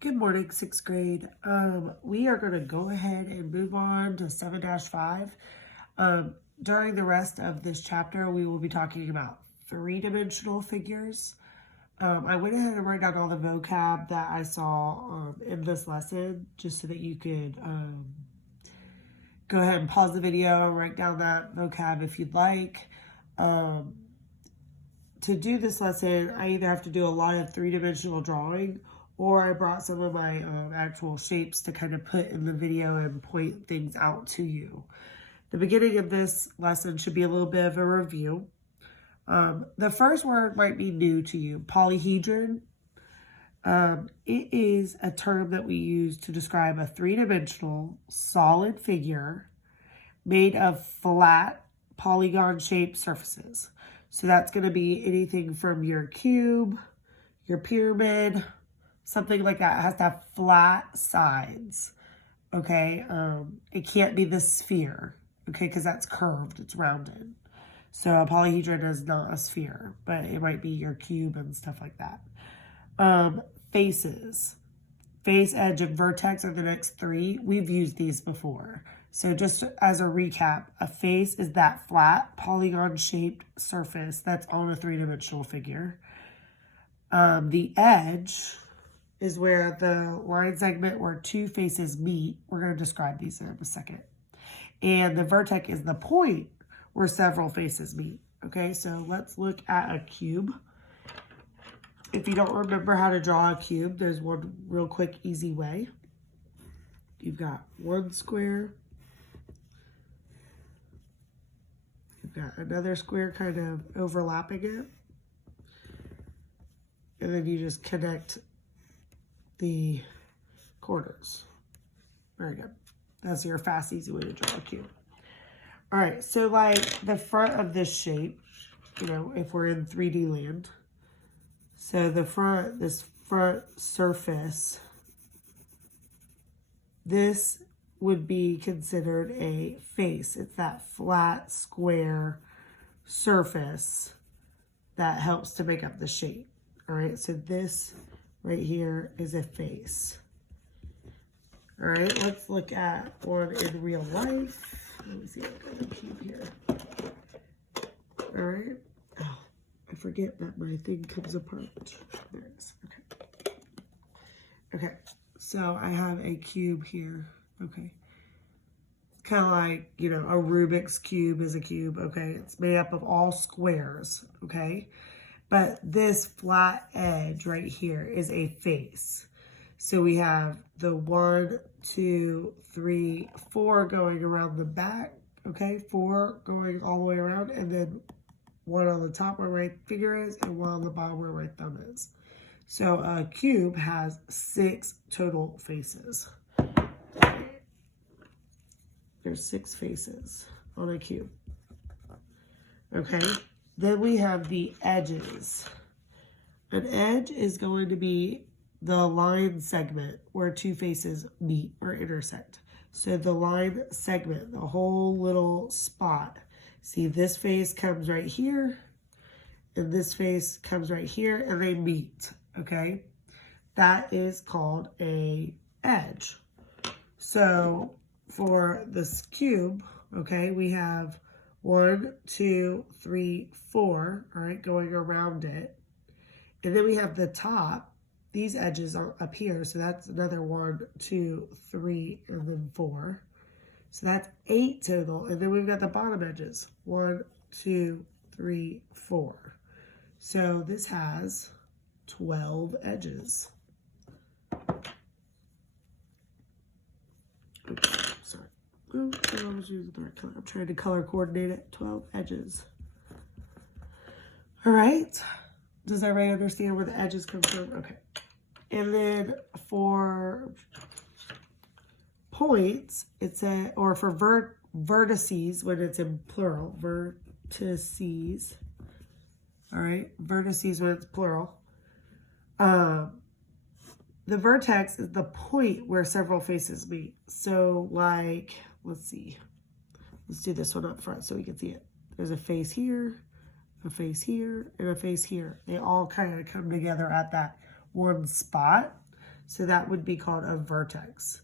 Good morning, sixth grade. We are going to go ahead and move on to 7-5. During the rest of this chapter, we will be talking about three-dimensional figures. I went ahead and wrote down all the vocab that I saw in this lesson, just so that you could go ahead and pause the video and write down that vocab if you'd like. To do this lesson, I either have to do a lot of three-dimensional drawing, or I brought some of my actual shapes to kind of put in the video and point things out to you. The beginning of this lesson should be a little bit of a review. The first word might be new to you, polyhedron. It is a term that we use to describe a three-dimensional solid figure made of flat polygon-shaped surfaces. So that's going to be anything from your cube, your pyramid, something like that. It has to have flat sides, okay? It can't be the sphere, okay, because that's curved, it's rounded. So a polyhedron is not a sphere, but it might be your cube and stuff like that. Faces. Face, edge, and vertex are the next three. We've used these before. So just as a recap, a face is that flat polygon-shaped surface that's on a three-dimensional figure. The edge is where the line segment where two faces meet. We're going to describe these in a second. And the vertex is the point where several faces meet. Okay, so let's look at a cube. If you don't remember how to draw a cube, there's one real quick, easy way. You've got one square. You've got another square kind of overlapping it. And then you just connect the corners. Very good. That's your fast, easy way to draw a cube. All right, so like the front of this shape, you know, if we're in 3D land, so the front, this front surface, this would be considered a face. It's that flat, square surface that helps to make up the shape. All right, so this right here is a face. All right, let's look at one in real life. Let me see, I've got a cube here. All right. Oh, I forget that my thing comes apart. There it is. Okay. Okay, so I have a cube here. Okay. Kind of like, you know, a Rubik's Cube is a cube. Okay, it's made up of all squares. Okay. But this flat edge right here is a face. So we have the 1, 2, 3, 4 going around the back. Okay, 4 going all the way around, and then 1 on the top where right finger is, and 1 on the bottom where right thumb is. So a cube has 6 total faces. There's 6 faces on a cube. Okay. Then we have the edges. An edge is going to be the line segment where two faces meet or intersect. So the line segment, the whole little spot. See, this face comes right here, and this face comes right here, and they meet, okay? That is called a edge. So for this cube, okay, we have 1, 2, 3, 4, all right, going around it. And then we have the top. These edges are up here, so that's another 1, 2, 3, and then 4. So that's 8 total. And then we've got the bottom edges. 1, 2, 3, 4. So this has 12 edges. Oops, sorry. Oh, I was using the right color. I'm trying to color coordinate it. 12 edges. All right. Does everybody understand where the edges come from? Okay. And then for points, or for vertices, when it's in plural, vertices. All right. Vertices when it's plural. The vertex is the point where several faces meet. So like, let's see. Let's do this one up front so we can see it. There's a face here, a face here, and a face here. They all kind of come together at that one spot. So that would be called a vertex.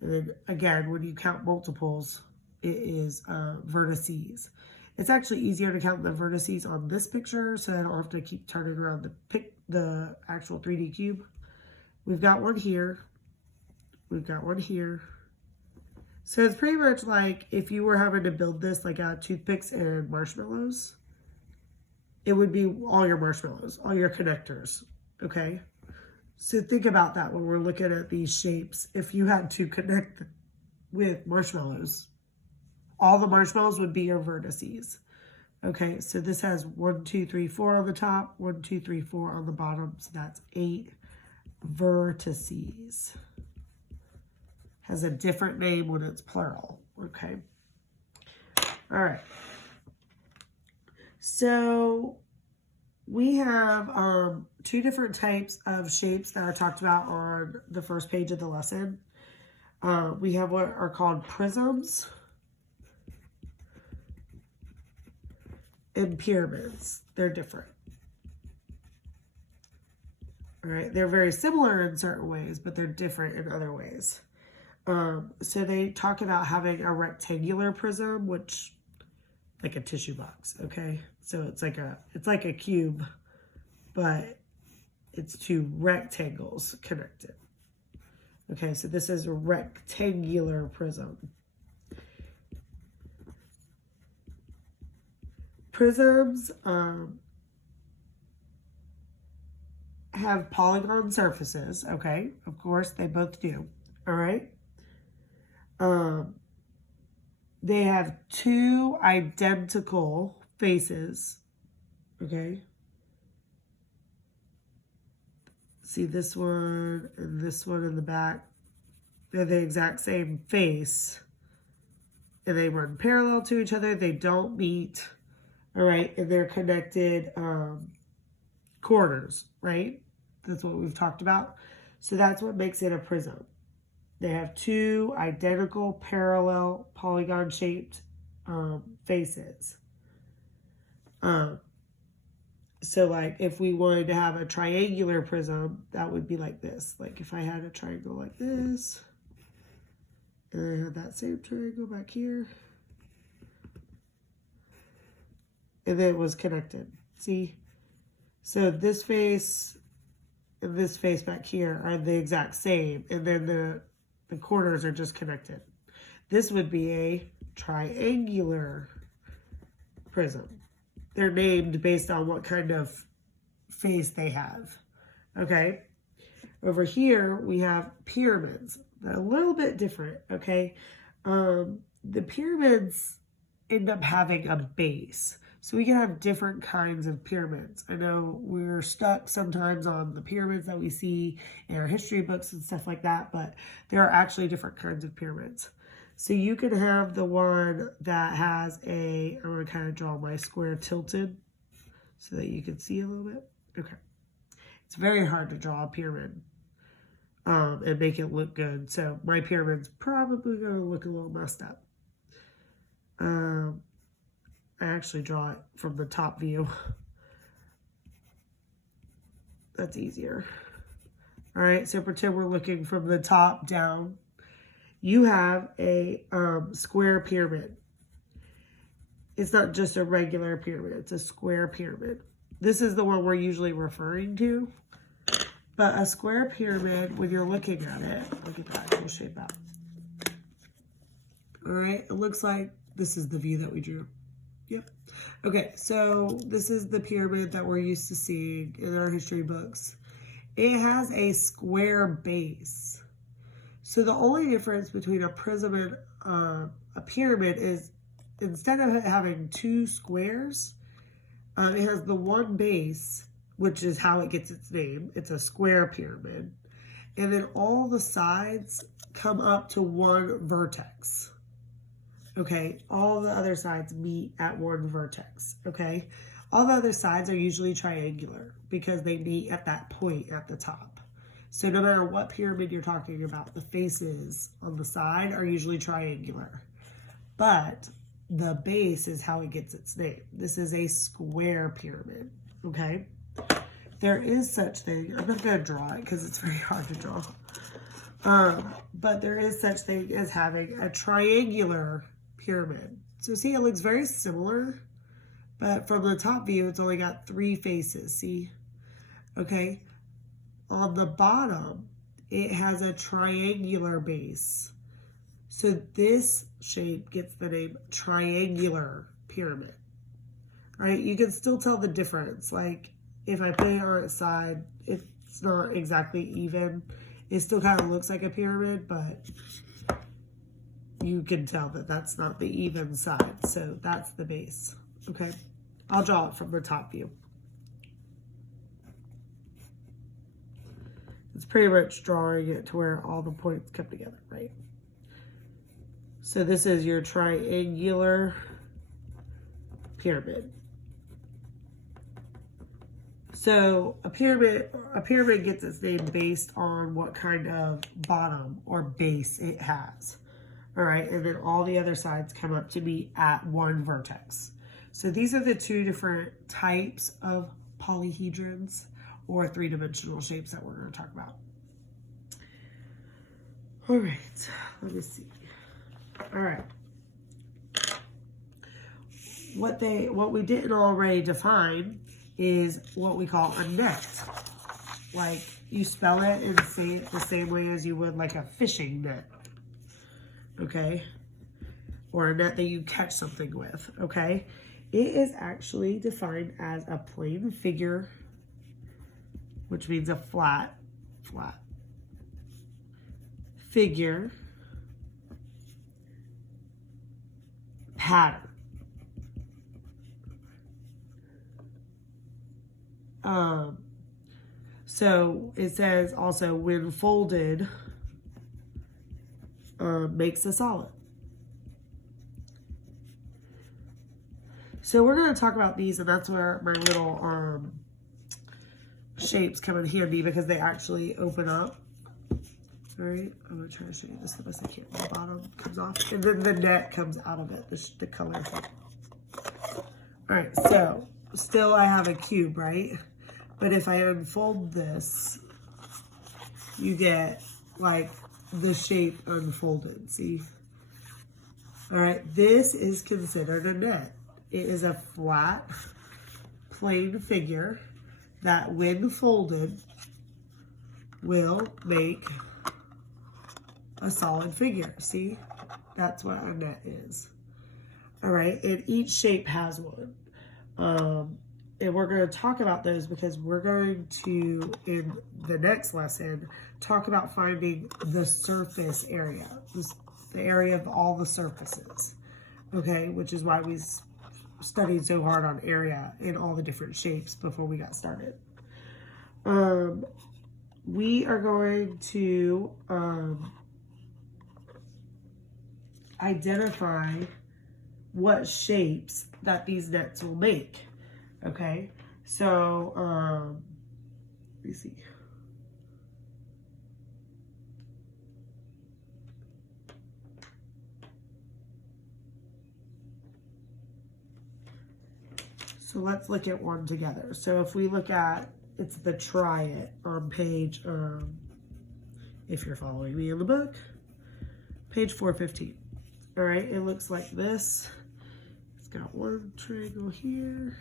And then again, when you count multiples, it is vertices. It's actually easier to count the vertices on this picture, so I don't have to keep turning around the actual 3D cube. We've got one here. We've got one here. So it's pretty much like if you were having to build this like toothpicks and marshmallows, it would be all your marshmallows, all your connectors, okay? So think about that when we're looking at these shapes. If you had to connect with marshmallows, all the marshmallows would be your vertices. Okay, so this has 1, 2, 3, 4 on the top, 1, 2, 3, 4 on the bottom. So that's 8 vertices. Has a different name when it's plural. Okay. All right. So we have 2 different types of shapes that are talked about on the first page of the lesson. We have what are called prisms and pyramids. They're different. All right, they're very similar in certain ways, but they're different in other ways. So they talk about having a rectangular prism, which like a tissue box, okay? So it's like a cube, but it's 2 rectangles connected. Okay, so this is a rectangular prism. Prisms have polygon surfaces, okay? Of course, they both do, all right? They have 2 identical faces, okay? See this one and this one in the back. They're the exact same face. And they run parallel to each other. They don't meet, all right? And they're connected corners, right? That's what we've talked about. So that's what makes it a prism. They have 2 identical, parallel, polygon-shaped faces. So, like, if we wanted to have a triangular prism, that would be like this. Like, if I had a triangle like this, and I had that same triangle back here, and then it was connected. See? So this face and this face back here are the exact same, and then the corners are just connected. This would be a triangular prism. They're named based on what kind of face they have. Okay? Over here, we have pyramids. They're a little bit different, okay? The pyramids end up having a base. So we can have different kinds of pyramids. I know we're stuck sometimes on the pyramids that we see in our history books and stuff like that, but there are actually different kinds of pyramids. So you can have the one that has I'm going to kind of draw my square tilted so that you can see a little bit. Okay. It's very hard to draw a pyramid and make it look good. So my pyramid's probably going to look a little messed up. I actually draw it from the top view. That's easier. All right, so pretend we're looking from the top down. You have a square pyramid. It's not just a regular pyramid, it's a square pyramid. This is the one we're usually referring to. But a square pyramid, when you're looking at it, look at that, we'll shape that. All right, it looks like this is the view that we drew. Yep. Okay, so this is the pyramid that we're used to seeing in our history books. It has a square base. So the only difference between a prism and a pyramid is instead of having 2 squares, it has the one base, which is how it gets its name. It's a square pyramid. And then all the sides come up to one vertex. Okay, all the other sides meet at one vertex, okay? All the other sides are usually triangular because they meet at that point at the top. So no matter what pyramid you're talking about, the faces on the side are usually triangular. But the base is how it gets its name. This is a square pyramid, okay? there is such thing. I'm not going to draw it because it's very hard to draw. But there is such thing as having a triangular pyramid. So see, it looks very similar, but from the top view, it's only got 3 faces, see? Okay. On the bottom, it has a triangular base. So this shape gets the name triangular pyramid. All right, you can still tell the difference. Like if I put it on its side, it's not exactly even. It still kind of looks like a pyramid, but you can tell that that's not the even side. So that's the base. Okay, I'll draw it from the top view. It's pretty much drawing it to where all the points come together, right? So this is your triangular pyramid. So a pyramid gets its name based on what kind of bottom or base it has. All right, and then all the other sides come up to be at one vertex. So these are the 2 different types of polyhedrons or 3-dimensional shapes that we're going to talk about. All right, let me see. All right. What we didn't already define is what we call a net. Like you spell it in the same way as you would like a fishing net. Okay? Or a net that you catch something with. Okay? It is actually defined as a plane figure, which means a flat figure pattern. So it says also when folded makes a solid. So we're going to talk about these, and that's where my little shapes come in handy because they actually open up. All right, I'm going to try to show you this the best I can. The bottom comes off, and then the net comes out of it, the color thing. All right, so still I have a cube, right? But if I unfold this, you get like the shape unfolded, see? All right, this is considered a net. It is a flat, plain figure that when folded will make a solid figure, see? That's what a net is. All right, and each shape has one. And we're going to talk about those because we're going to, in the next lesson, talk about finding the surface area, the area of all the surfaces, okay? Which is why we studied so hard on area in all the different shapes before we got started. We are going to identify what shapes that these nets will make. Okay, so let me see. So let's look at one together. So if we look at, it's the try it on page, if you're following me in the book, page 415. All right, it looks like this. It's got one triangle here.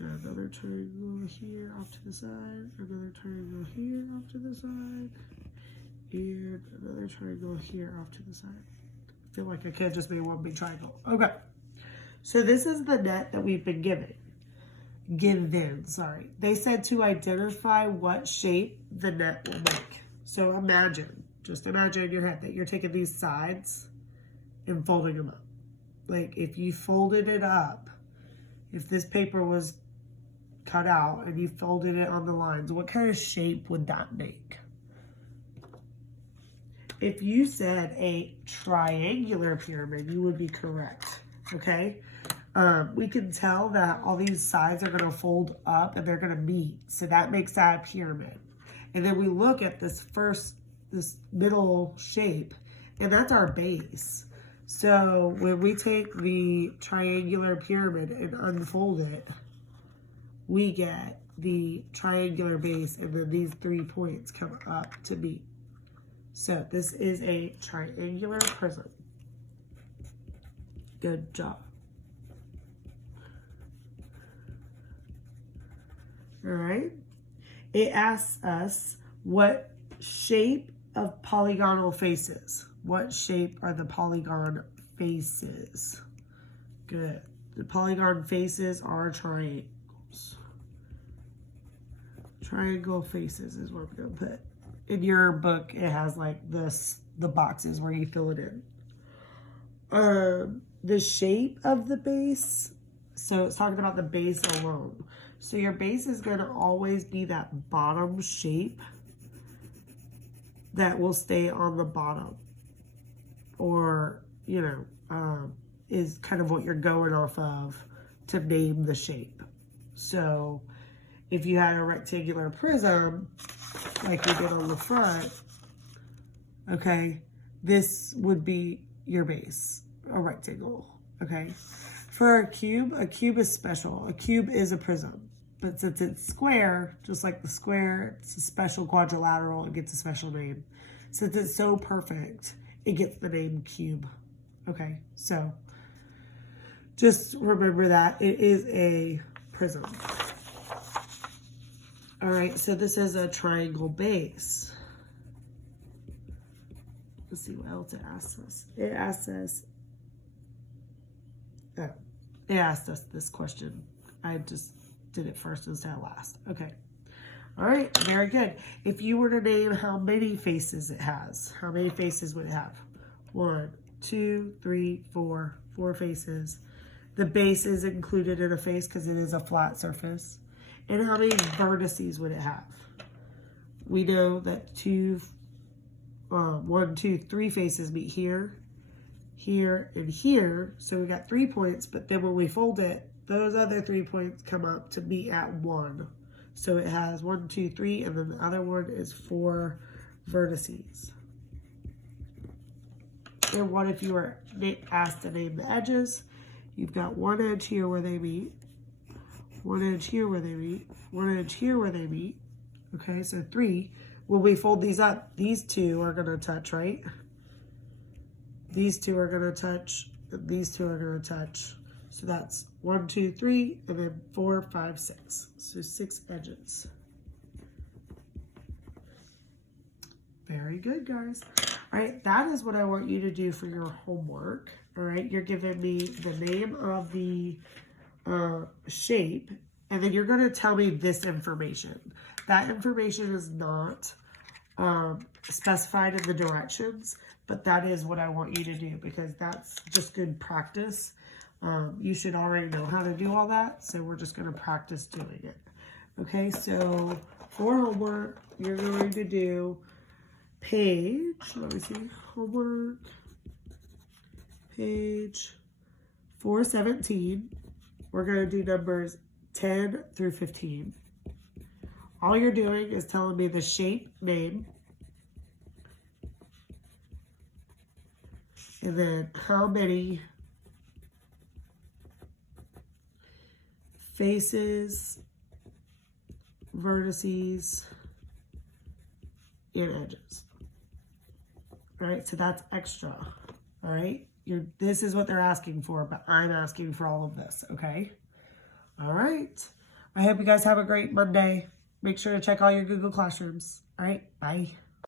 Got another triangle here off to the side, another triangle here off to the side, and another triangle here off to the side. I feel like I can't just be one big triangle. Okay, so this is the net that we've been given. They said to identify what shape the net will make. So just imagine in your head that you're taking these sides and folding them up. Like if you folded it up, if this paper was cut out and you folded it on the lines, what kind of shape would that make? If you said a triangular pyramid, you would be correct, okay? We can tell that all these sides are going to fold up and they're going to meet, so that makes that a pyramid. And then we look at this middle shape, and that's our base. So when we take the triangular pyramid and unfold it, we get the triangular base, and then these 3 points come up to meet. So this is a triangular prism. Good job. All right. It asks us what shape of polygonal faces. What shape are the polygon faces? Good. The polygon faces are triangles. Triangle faces is what I'm going to put. In your book, it has like this, the boxes where you fill it in. The shape of the base, so it's talking about the base alone. So your base is going to always be that bottom shape that will stay on the bottom, or, you know, is kind of what you're going off of to name the shape. So if you had a rectangular prism, like we did on the front, okay, this would be your base, a rectangle, okay? For a cube is special. A cube is a prism. But since it's square, just like the square, it's a special quadrilateral, it gets a special name. Since it's so perfect, it gets the name cube. Okay, so just remember that it is a prism. All right, so this is a triangle base. Let's see what else it asks us. It asks us this question. I just did it first instead of last. Okay. All right, very good. If you were to name how many faces it has, how many faces would it have? 1, 2, 3, 4. 4 faces. The base is included in a face because it is a flat surface. And how many vertices would it have? We know that 1, 2, 3 faces meet here, here, and here. So we got 3 points, but then when we fold it, those other 3 points come up to meet at 1. So it has 1, 2, 3, and then the other one is 4 vertices. And what if you were asked to name the edges? You've got 1 edge here where they meet, 1 edge here where they meet, 1 edge here where they meet. Okay, so 3. When we fold these up, these 2 are going to touch, right? These 2 are going to touch, and these 2 are going to touch. So that's 1, 2, 3, and then 4, 5, 6. So 6 edges. Very good, guys. All right, that is what I want you to do for your homework. All right, you're giving me the name of the shape, and then you're going to tell me this information. That information is not specified in the directions, but that is what I want you to do because that's just good practice. You should already know how to do all that, so we're just going to practice doing it. Okay, so for homework, you're going to do page, let me see, homework, page 417. We're going to do numbers 10 through 15. All you're doing is telling me the shape name, and then how many faces, vertices, and edges. All right, so that's extra. All right, this is what they're asking for, but I'm asking for all of this, okay? All right, I hope you guys have a great Monday. Make sure to check all your Google Classrooms. All right, bye.